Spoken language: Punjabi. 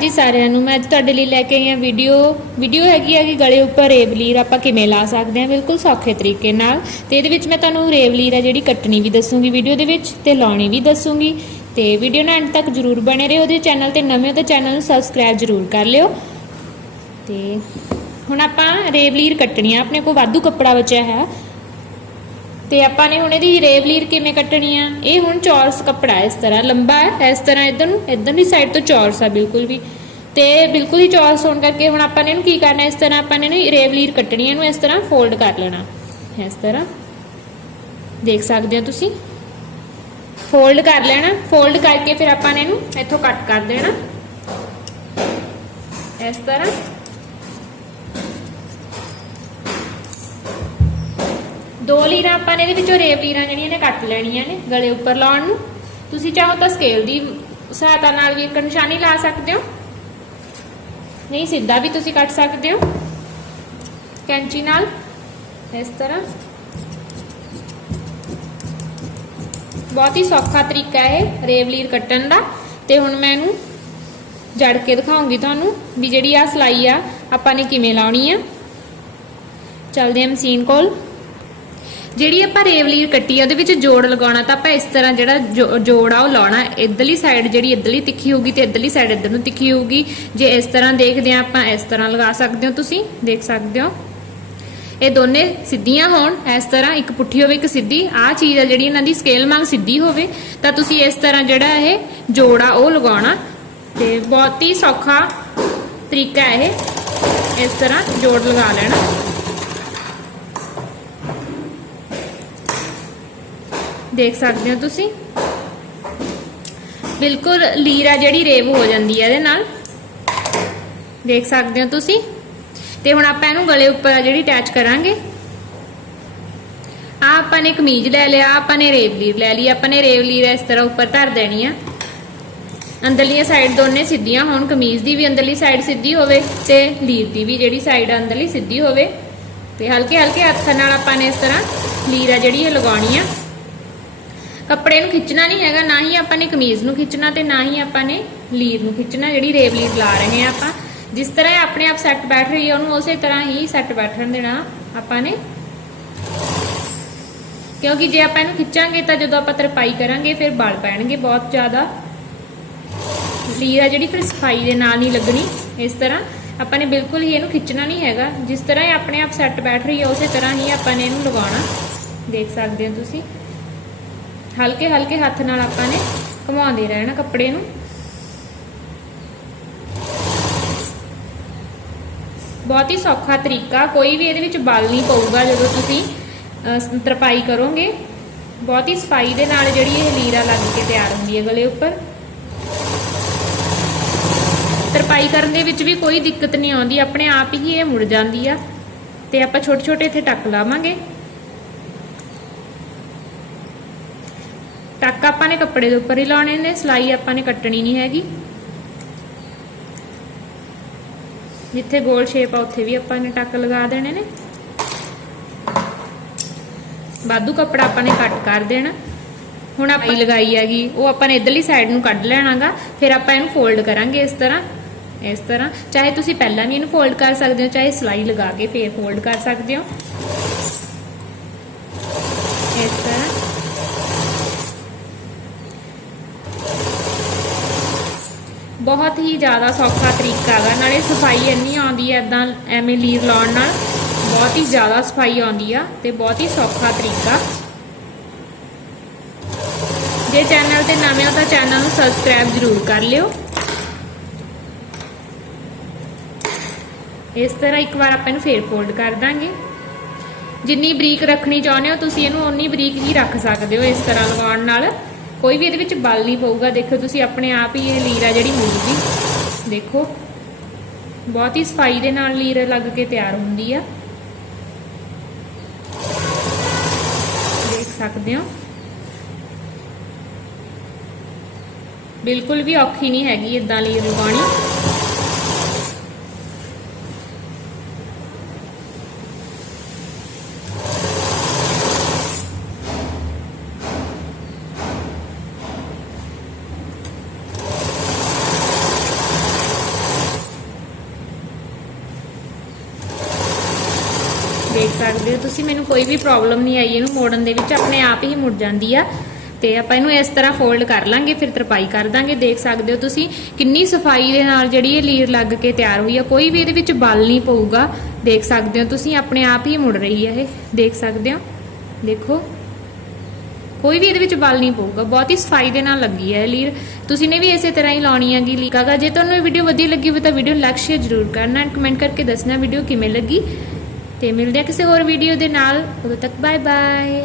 ਜੀ ਸਾਰਿਆਂ ਨੂੰ। ਮੈਂ ਅੱਜ ਤੁਹਾਡੇ ਲਈ ਲੈ ਕੇ ਆਈ ਹਾਂ ਵੀਡੀਓ ਵੀਡੀਓ ਹੈਗੀ ਆ ਕਿ ਗਲੇ ਉੱਪਰ ਰੇਵਲੀਰ ਆਪਾਂ ਕਿਵੇਂ ਲਾ ਸਕਦੇ ਹਾਂ, ਬਿਲਕੁਲ ਸੌਖੇ ਤਰੀਕੇ ਨਾਲ। ਤੇ ਇਹਦੇ ਵਿੱਚ ਮੈਂ ਤੁਹਾਨੂੰ ਰੇਵਲੀਰ ਆ ਜਿਹੜੀ ਕੱਟਣੀ ਵੀ ਦੱਸੂਗੀ ਵੀਡੀਓ ਦੇ ਵਿੱਚ ਤੇ ਲਾਉਣੀ ਵੀ ਦੱਸੂਗੀ। ਤੇ ਵੀਡੀਓ ਨਾਲ ਐਂਡ ਤੱਕ ਜਰੂਰ ਬਣੇ ਰਹੋ। ਉਹਦੇ ਚੈਨਲ ਤੇ ਨਵੇਂ ਹੋ ਤਾਂ ਚੈਨਲ ਨੂੰ ਸਬਸਕ੍ਰਾਈਬ ਜਰੂਰ ਕਰ ਲਿਓ। ਤੇ ਹੁਣ ਆਪਾਂ ਰੇਵਲੀਰ ਕੱਟਣੀ ਆ। ਆਪਣੇ ਕੋਲ ਵਾਧੂ ਕੱਪੜਾ ਬਚਿਆ ਹੈ। ਤੇ ਆਪਾਂ ਨੇ ਹੁਣ ਇਹਦੀ ਰੇਵਲੀਰ ਕਿਵੇਂ ਕੱਟਣੀ ਆ? ਇਹ ਹੁਣ ਚੌਰਸ ਕੱਪੜਾ ਇਸ ਤਰ੍ਹਾਂ, ਲੰਬਾ ਹੈ, ਇਸ ਤਰ੍ਹਾਂ ਇਧਰ ਨੂੰ, ਇਧਰ ਦੀ ਸਾਈਡ ਤੋਂ ਚੌਰਸ ਆ ਬਿਲਕੁਲ ਵੀ। ਤੇ ਬਿਲਕੁਲ ਹੀ ਚੌਰਸ ਹੋਣ ਕਰਕੇ ਹੁਣ ਆਪਾਂ ਨੇ ਇਹਨੂੰ ਕੀ ਕਰਨਾ, ਇਸ ਤਰ੍ਹਾਂ ਆਪਾਂ ਨੇ ਇਹਨੂੰ ਰੇਵਲੀਰ ਕੱਟਣੀ ਹੈ ਇਹਨੂੰ ਇਸ ਤਰ੍ਹਾਂ ਫੋਲਡ ਕਰ ਲੈਣਾ। ਇਸ ਤਰ੍ਹਾਂ। ਦੇਖ ਸਕਦੇ ਹੋ ਤੁਸੀਂ? ਫੋਲਡ ਕਰ ਲੈਣਾ ਫੋਲਡ ਕਰਕੇ ਫਿਰ ਆਪਾਂ ਨੇ ਇਹਨੂੰ ਇੱਥੋਂ ਕੱਟ ਕਰ ਦੇਣਾ। ਇਸ ਤਰ੍ਹਾਂ। ਦੋ ਲੀਰਾਂ ਆਪਾਂ ਨੇ ਇਹਦੇ ਵਿੱਚੋਂ ਰੇਬ ਲੀਰਾਂ ਜਿਹੜੀਆਂ ਨੇ ਕੱਟ ਲੈਣੀਆਂ ਨੇ ਗਲੇ ਉੱਪਰ ਲਾਉਣ ਨੂੰ। ਤੁਸੀਂ ਚਾਹੋ ਤਾਂ ਸਕੇਲ ਦੀ ਸਹਾਇਤਾ ਨਾਲ ਵੀ ਇੱਕ ਨਿਸ਼ਾਨੀ ਲਾ ਸਕਦੇ ਹੋ। ਨਹੀਂ, ਸਿੱਧਾ ਵੀ ਤੁਸੀਂ ਕੱਟ ਸਕਦੇ ਹੋ। ਕੈਂਚੀ ਨਾਲ, ਇਸ ਤਰ੍ਹਾਂ। ਬਹੁਤ ਹੀ ਸੌਖਾ ਤਰੀਕਾ ਹੈ ਰੇਵਲੀਰ ਕੱਟਣ ਦਾ। ਤੇ ਹੁਣ ਮੈਂ ਇਹਨੂੰ ਜੜ ਕੇ ਦਿਖਾਉਂਗੀ ਤੁਹਾਨੂੰ ਵੀ ਜਿਹੜੀ ਆ ਸਲਾਈ ਆ, ਆਪਾਂ ਨੇ ਕਿਵੇਂ ਲਾਉਣੀ ਆ। ਚੱਲਦੇ ਹਾਂ ਮਸ਼ੀਨ ਕੋਲ। ਜਿਹੜੀ ਆਪਾਂ ਰੇਵਲੀ ਕੱਟੀ ਆ, ਉਹਦੇ ਵਿੱਚ ਜੋੜ ਲਗਾਉਣਾ, ਤਾਂ ਆਪਾਂ ਇਸ ਤਰ੍ਹਾਂ ਜਿਹੜਾ ਜੋ- ਜੋੜ ਆ, ਉਹ ਲਾਉਣਾ। ਇਧਰਲੀ ਸਾਈਡ ਜਿਹੜੀ ਇਧਰਲੀ ਤਿੱਖੀ ਹੋਊਗੀ ਤੇ ਇਧਰਲੀ ਸਾਈਡ ਇਧਰ ਨੂੰ ਤਿੱਖੀ ਹੋਊਗੀ। ਜੇ ਇਸ ਤਰ੍ਹਾਂ ਦੇਖਦੇ ਆ, ਆਪਾਂ ਇਸ ਤਰ੍ਹਾਂ ਲਗਾ ਸਕਦੇ ਹੋ ਤੁਸੀਂ, ਦੇਖ ਸਕਦੇ ਹੋ। ਇਹ ਦੋਨੇ ਸਿੱਧੀਆਂ ਹੋਣ, ਇਸ ਤਰ੍ਹਾਂ ਇੱਕ ਪੁੱਠੀ ਹੋਵੇ, ਇੱਕ ਸਿੱਧੀ। ਆਹ ਚੀਜ਼ ਆ ਜਿਹੜੀ ਇਹਨਾਂ ਦੀ ਸਕੇਲ ਮੰਗ ਸਿੱਧੀ ਹੋਵੇ, ਤਾਂ ਤੁਸੀਂ ਇਸ ਤਰ੍ਹਾਂ ਜਿਹੜਾ ਇਹ ਜੋੜ ਆ ਉਹ ਲਗਾਉਣਾ। ਤੇ ਬਹੁਤ ਹੀ ਸੌਖਾ ਤਰੀਕਾ ਇਹ, ਇਸ ਤਰ੍ਹਾਂ ਜੋੜ ਲਗਾ ਲੈਣਾ। ਦੇਖ ਸਕਦੇ ਹੋ ਤੁਸੀਂ। ਬਿਲਕੁਲ ਲੀਰ ਆ ਜਿਹੜੀ, ਰੇਵ ਹੋ ਜਾਂਦੀ ਹੈ ਇਹਦੇ ਨਾਲ। ਦੇਖ ਸਕਦੇ ਹੋ ਤੁਸੀਂ। ਤੇ ਹੁਣ ਆਪਾਂ ਇਹਨੂੰ ਗਲੇ ਉੱਪਰ ਆ ਜਿਹੜੀ ਅਟੈਚ ਕਰਾਂਗੇ। ਆ ਆਪਾਂ ਨੇ ਕਮੀਜ਼ ਲੈ ਲਿਆ ਆਪਾਂ ਨੇ ਰੇਵ ਲੀਰ ਲੈ ਲਈ। ਆਪਾਂ ਨੇ ਰੇਵ ਲੀਰ ਇਸ ਤਰ੍ਹਾਂ ਉੱਪਰ ਧਰ ਦੇਣੀ ਆ। ਅੰਦਰਲੀਆਂ ਸਾਈਡ ਦੋਨੇ ਸਿੱਧੀਆਂ ਹੋਣ, ਕਮੀਜ਼ ਦੀ ਵੀ ਅੰਦਰਲੀ ਸਾਈਡ ਸਿੱਧੀ ਹੋਵੇ ਤੇ ਲੀਰ ਦੀ ਵੀ ਜਿਹੜੀ ਸਾਈਡ ਅੰਦਰਲੀ ਸਿੱਧੀ ਹੋਵੇ। ਤੇ ਹਲਕੇ ਹਲਕੇ ਹੱਥਾਂ ਨਾਲ ਆਪਾਂ ਨੇ ਇਸ ਤਰ੍ਹਾਂ ਲੀਰ ਆ ਜਿਹੜੀ ਇਹ ਲਗਾਉਣੀ ਆ। ਕੱਪੜੇ ਨੂੰ ਖਿੱਚਣਾ ਨਹੀਂ ਹੈਗਾ, ਨਾ ਹੀ ਆਪਾਂ ਨੇ ਕਮੀਜ਼ ਨੂੰ ਖਿੱਚਣਾ ਤੇ ਨਾ ਹੀ ਆਪਾਂ ਨੇ ਲੀਰ ਨੂੰ ਖਿੱਚਣਾ, ਜਿਹੜੀ ਰੇਵ ਲੀਰ ਲਾ ਰਹੇ ਆ ਆਪਾਂ। ਜਿਸ ਤਰ੍ਹਾਂ ਇਹ ਆਪਣੇ ਆਪ ਸੈੱਟ ਬੈਠ ਰਹੀ ਹੈ, ਉਹਨੂੰ ਉਸੇ ਤਰ੍ਹਾਂ ਹੀ ਸੈੱਟ ਬੈਠਣ ਦੇਣਾ ਆਪਾਂ ਨੇ। ਕਿਉਂਕਿ ਜੇ ਆਪਾਂ ਇਹਨੂੰ ਖਿੱਚਾਂਗੇ ਤਾਂ ਜਦੋਂ ਆਪਾਂ ਤਰਪਾਈ ਕਰਾਂਗੇ, ਫਿਰ ਬਲ ਪੈਣਗੇ ਬਹੁਤ ਜ਼ਿਆਦਾ। ਲੀਰ ਆ ਜਿਹੜੀ ਫਿਰ ਸਫ਼ਾਈ ਦੇ ਨਾਲ ਨਹੀਂ ਲੱਗਣੀ, ਇਸ ਤਰ੍ਹਾਂ। ਆਪਾਂ ਨੇ ਬਿਲਕੁਲ ਹੀ ਇਹਨੂੰ ਖਿੱਚਣਾ ਨਹੀਂ ਹੈਗਾ। ਜਿਸ ਤਰ੍ਹਾਂ ਇਹ ਆਪਣੇ ਆਪ ਸੈੱਟ ਬੈਠ ਰਹੀ ਹੈ, ਉਸੇ ਤਰ੍ਹਾਂ ਹੀ ਆਪਾਂ ਨੇ ਇਹਨੂੰ ਲਗਾਉਣਾ। ਦੇਖ ਸਕਦੇ ਹੋ ਤੁਸੀਂ। ਹਲਕੇ ਹਲਕੇ ਹੱਥ ਨਾਲ ਆਪਾਂ ਨੇ ਘੁਮਾਉਂਦੇ ਰਹਿਣਾ ਕੱਪੜੇ ਨੂੰ। ਬਹੁਤ ਹੀ ਸੌਖਾ ਤਰੀਕਾ, ਕੋਈ ਵੀ ਇਹਦੇ ਵਿੱਚ ਬਲ ਨਹੀਂ ਪਊਗਾ ਜਦੋਂ ਤੁਸੀਂ ਤਰਪਾਈ ਕਰੋਗੇ। ਬਹੁਤ ਹੀ ਸਫ਼ਾਈ ਦੇ ਨਾਲ ਜਿਹੜੀ ਇਹ ਲੀਰਾ ਲੱਗ ਕੇ ਤਿਆਰ ਹੁੰਦੀ ਹੈ ਗਲੇ ਉੱਪਰ। ਤਰਪਾਈ ਕਰਨ ਦੇ ਵਿੱਚ ਵੀ ਕੋਈ ਦਿੱਕਤ ਨਹੀਂ ਆਉਂਦੀ, ਆਪਣੇ ਆਪ ਹੀ ਇਹ ਮੁੜ ਜਾਂਦੀ ਆ। ਤੇ ਆਪਾਂ ਛੋਟੇ ਛੋਟੇ ਇੱਥੇ ਟੱਕ ਲਾਵਾਂਗੇ। ਟੱਕ ਆਪਾਂ ਨੇ ਕੱਪੜੇ ਦੇ ਉੱਪਰ ਹੀ ਲਾਉਣੇ ਨੇ ਸਲਾਈ ਆਪਾਂ ਨੇ ਕੱਟਣੀ ਨਹੀਂ ਹੈਗੀ। ਜਿੱਥੇ ਗੋਲ ਸ਼ੇਪ ਆ ਉੱਥੇ ਵੀ ਆਪਾਂ ਨੇ ਟੱਕ ਲਗਾ ਦੇਣੇ ਨੇ। ਬਾਦੂ ਕੱਪੜਾ ਆਪਾਂ ਨੇ ਕੱਟ ਕਰ ਦੇਣਾ। ਹੁਣ ਆਪਾਂ ਲਗਾਈ ਹੈਗੀ ਉਹ ਆਪਾਂ ਨੇ ਇਧਰਲੀ ਸਾਈਡ ਨੂੰ ਕੱਢ ਲੈਣਾਗਾ ਫਿਰ ਆਪਾਂ ਇਹਨੂੰ ਫੋਲਡ ਕਰਾਂਗੇ ਇਸ ਤਰ੍ਹਾਂ ਇਸ ਤਰ੍ਹਾਂ। ਚਾਹੇ ਤੁਸੀਂ ਪਹਿਲਾਂ ਵੀ ਇਹਨੂੰ ਫੋਲਡ ਕਰ ਸਕਦੇ ਹੋ ਚਾਹੇ ਸਲਾਈ ਲਗਾ ਕੇ ਫੇਰ ਫੋਲਡ ਕਰ ਸਕਦੇ ਹੋ ਇਸ ਤਰ੍ਹਾਂ ਬਹੁਤ ਹੀ ਜ਼ਿਆਦਾ ਸੌਖਾ ਤਰੀਕਾ ਹੈਗਾ। ਨਾਲੇ ਸਫ਼ਾਈ ਇੰਨੀ ਆਉਂਦੀ ਹੈ ਇਦਾਂ ਐਵੇਂ ਲੀਰ ਲਾਉਣ ਨਾਲ, ਬਹੁਤ ਹੀ ਜ਼ਿਆਦਾ ਸਫ਼ਾਈ ਆਉਂਦੀ ਆ ਤੇ ਬਹੁਤ ਹੀ ਸੌਖਾ ਤਰੀਕਾ। ਜੇ ਚੈਨਲ ਤੇ ਨਵੇਂ ਹੋ ਤਾਂ ਚੈਨਲ ਨੂੰ ਸਬਸਕ੍ਰਾਈਬ ਜ਼ਰੂਰ ਕਰ ਲਿਓ। ਇਸ ਤਰ੍ਹਾਂ ਇੱਕ ਵਾਰ ਆਪਾਂ ਇਹਨੂੰ ਫੇਰ ਫੋਲਡ ਕਰ ਦਾਂਗੇ। ਜਿੰਨੀ ਬਰੀਕ ਰੱਖਣੀ ਚਾਹੁੰਦੇ ਹੋ ਤੁਸੀਂ ਇਹਨੂੰ, ਓਨੀ ਬਰੀਕ ਹੀ ਰੱਖ ਸਕਦੇ ਹੋ ਇਸ ਤਰ੍ਹਾਂ ਲਗਾਉਣ ਨਾਲ। ਕੋਈ ਵੀ ਇਹਦੇ ਵਿੱਚ ਬਲ ਨਹੀਂ ਪਊਗਾ। ਦੇਖੋ, ਤੁਸੀਂ ਆਪਣੇ ਆਪ ਹੀ ਇਹ ਲੀਰ ਆ ਜਿਹੜੀ ਮੁੜੂਗੀ ਦੇਖੋ। ਬਹੁਤ ਹੀ ਸਫ਼ਾਈ ਦੇ ਨਾਲ ਲੀਰ ਲੱਗ ਕੇ ਤਿਆਰ ਹੁੰਦੀ ਆ। ਦੇਖ ਸਕਦੇ ਹੋ। ਬਿਲਕੁਲ ਵੀ ਔਖੀ ਨਹੀਂ ਹੈਗੀ ਇਦਾਂ ਲੀਰ ਲਗਾਉਣੀ ਦੇਖ ਸਕਦੇ ਹੋ। ਤੁਸੀਂ ਮੈਨੂੰ ਕੋਈ ਵੀ ਪ੍ਰੋਬਲਮ ਨਹੀਂ ਆਈ, ਇਹਨੂੰ ਮੋੜਨ ਦੇ ਵਿੱਚ ਆਪਣੇ ਆਪ ਹੀ ਮੁੜ ਜਾਂਦੀ ਆ। ਤੇ ਆਪਾਂ ਇਹਨੂੰ ਇਸ ਤਰ੍ਹਾਂ ਫੋਲਡ ਕਰ ਲਾਂਗੇ, ਫਿਰ ਤਰਪਾਈ ਕਰ ਦਾਂਗੇ। ਦੇਖ ਸਕਦੇ ਹੋ ਤੁਸੀਂ ਕਿੰਨੀ ਸਫ਼ਾਈ ਦੇ ਨਾਲ ਜਿਹੜੀ ਇਹ ਲੀਰ ਲੱਗ ਕੇ ਤਿਆਰ ਹੋਈ ਆ। ਕੋਈ ਵੀ ਇਹਦੇ ਵਿੱਚ ਬਲ ਨਹੀਂ ਪਊਗਾ। ਦੇਖ ਸਕਦੇ ਹੋ ਤੁਸੀਂ, ਆਪਣੇ ਆਪ ਹੀ ਮੁੜ ਰਹੀ ਆ ਇਹ। ਦੇਖ ਸਕਦੇ ਹੋ? ਦੇਖੋ। ਕੋਈ ਵੀ ਇਹਦੇ ਵਿੱਚ ਬਲ ਨਹੀਂ ਪਊਗਾ। ਬਹੁਤ ਹੀ ਸਫ਼ਾਈ ਦੇ ਨਾਲ ਲੱਗੀ ਹੈ ਲੀਰ। ਤੁਸੀਂ ਨੇ ਵੀ ਇਸੇ ਤਰ੍ਹਾਂ ਹੀ ਲਾਉਣੀ ਹੈਗੀ ਲੀਕਾਗਾ ਜੇ ਤੁਹਾਨੂੰ ਇਹ ਵੀਡੀਓ ਵਧੀਆ ਲੱਗੀ ਹੋਵੇ ਤਾਂ ਵੀਡੀਓ ਨੂੰ ਲਾਈਕ ਸ਼ੇਅਰ ਜ਼ਰੂਰ ਕਰਨਾ। ਐਂਡ ਕਮੈਂਟ ਕਰਕੇ ਦੱਸਣਾ ਵੀਡੀਓ ਕਿਵੇਂ ਲੱਗੀ। ਤੇ ਮਿਲਦੇ ਆ ਕਿਸੇ ਹੋਰ ਵੀਡੀਓ ਦੇ ਨਾਲ। ਉਦੋਂ ਤੱਕ ਬਾਏ ਬਾਏ